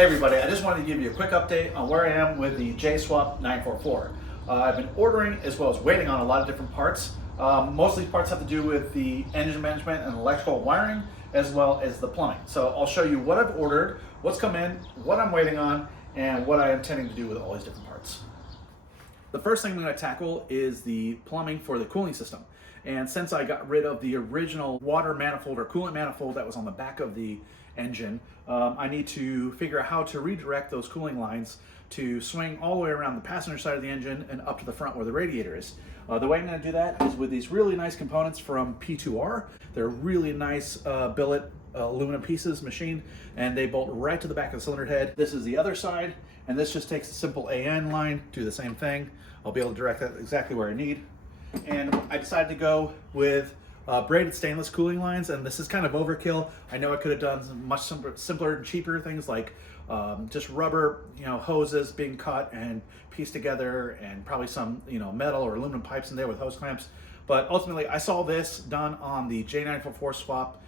Hey everybody, I just wanted to give you a quick update on where I am with the J-Swap 944. I've been ordering as well as waiting on a lot of different parts. Most of these parts have to do with the engine management and electrical wiring as well as the plumbing. So I'll show you what I've ordered, what's come in, what I'm waiting on, and what I'm intending to do with all these different parts. The first thing I'm going to tackle is the plumbing for the cooling system. And since I got rid of the original water manifold or coolant manifold that was on the back of the engine, I need to figure out how to redirect those cooling lines to swing all the way around the passenger side of the engine and up to the front where the radiator is. The way I'm going to do that is with these really nice components from P2R. They're really nice billet aluminum pieces machined, and they bolt right to the back of the cylinder head. This is the other side, and this just takes a simple AN line, do the same thing. I'll be able to direct that exactly where I need. And I decided to go with braided stainless cooling lines, and this is kind of overkill. I know I could have done some much simpler and cheaper things like just rubber, hoses being cut and pieced together, and probably some, metal or aluminum pipes in there with hose clamps. But ultimately, I saw this done on the J944 Swap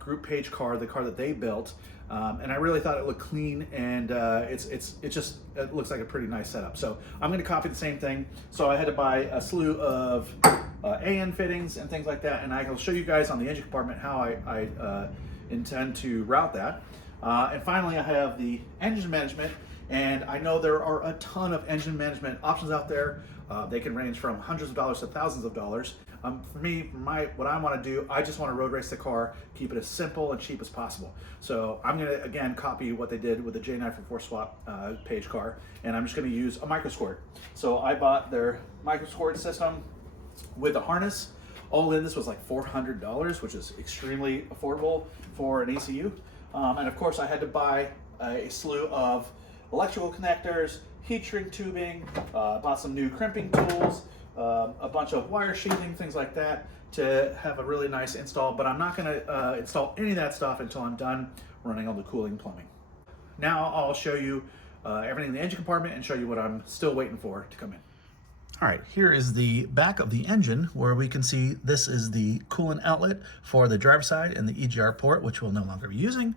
group page car, the car that they built, and I really thought it looked clean, and it looks like a pretty nice setup. So I'm going to copy the same thing. So I had to buy a slew of AN fittings and things like that, and I will show you guys on the engine compartment how I intend to route that. And finally, I have the engine management, and I know there are a ton of engine management options out there. They can range from hundreds of dollars to thousands of dollars. For me, what I want to do, I just want to road race the car, keep it as simple and cheap as possible. So I'm going to, again, copy what they did with the J944 Swap page car, and I'm just going to use a microsquirt. So I bought their microsquirt system with a harness. All in, this was like $400, which is extremely affordable for an ECU. And of course, I had to buy a slew of electrical connectors, heat shrink tubing, bought some new crimping tools, a bunch of wire sheathing, things like that, to have a really nice install. But I'm not going to install any of that stuff until I'm done running all the cooling plumbing. Now I'll show you everything in the engine compartment and show you what I'm still waiting for to come in. All right, here is the back of the engine, where we can see this is the coolant outlet for the driver's side and the EGR port, which we'll no longer be using.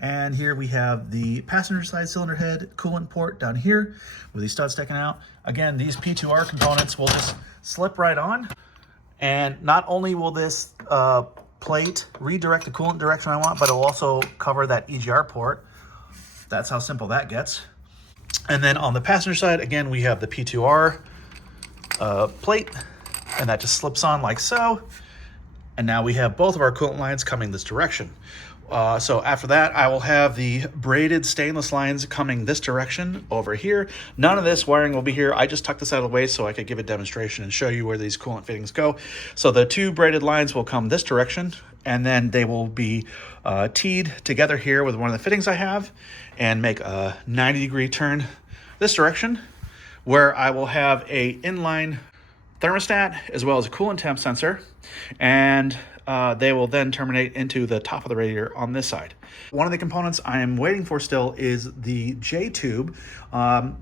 And here we have the passenger side cylinder head coolant port down here with these studs sticking out. Again, these P2R components will just slip right on. And not only will this plate redirect the coolant direction I want, but it'll also cover that EGR port. That's how simple that gets. And then on the passenger side, again, we have the P2R plate, and that just slips on like so. And now we have both of our coolant lines coming this direction. So after that, I will have the braided stainless lines coming this direction over here. None of this wiring will be here. I just tucked this out of the way so I could give a demonstration and show you where these coolant fittings go. So the two braided lines will come this direction, and then they will be teed together here with one of the fittings I have and make a 90-degree turn this direction, where I will have a inline thermostat as well as a coolant temp sensor, and they will then terminate into the top of the radiator on this side. One of the components I am waiting for still is the J-tube.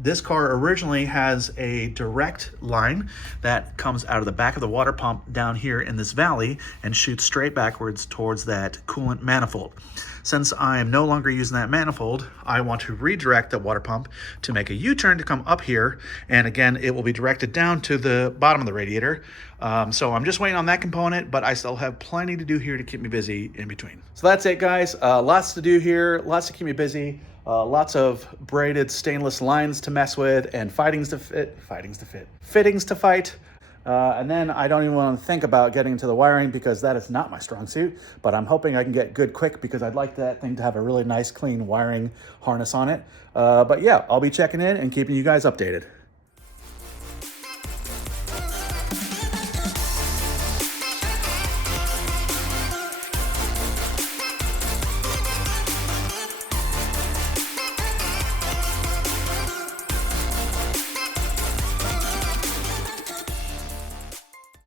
This car originally has a direct line that comes out of the back of the water pump down here in this valley and shoots straight backwards towards that coolant manifold. Since I am no longer using that manifold, I want to redirect the water pump to make a U-turn to come up here, and again, it will be directed down to the bottom of the radiator. So I'm just waiting on that component, but I still have plenty to do here to keep me busy in between. So that's it, guys. Lots to do here, lots to keep me busy. Lots of braided stainless lines to mess with, and fittings to fight. And then I don't even want to think about getting into the wiring, because that is not my strong suit, but I'm hoping I can get good quick, because I'd like that thing to have a really nice clean wiring harness on it. But yeah, I'll be checking in and keeping you guys updated.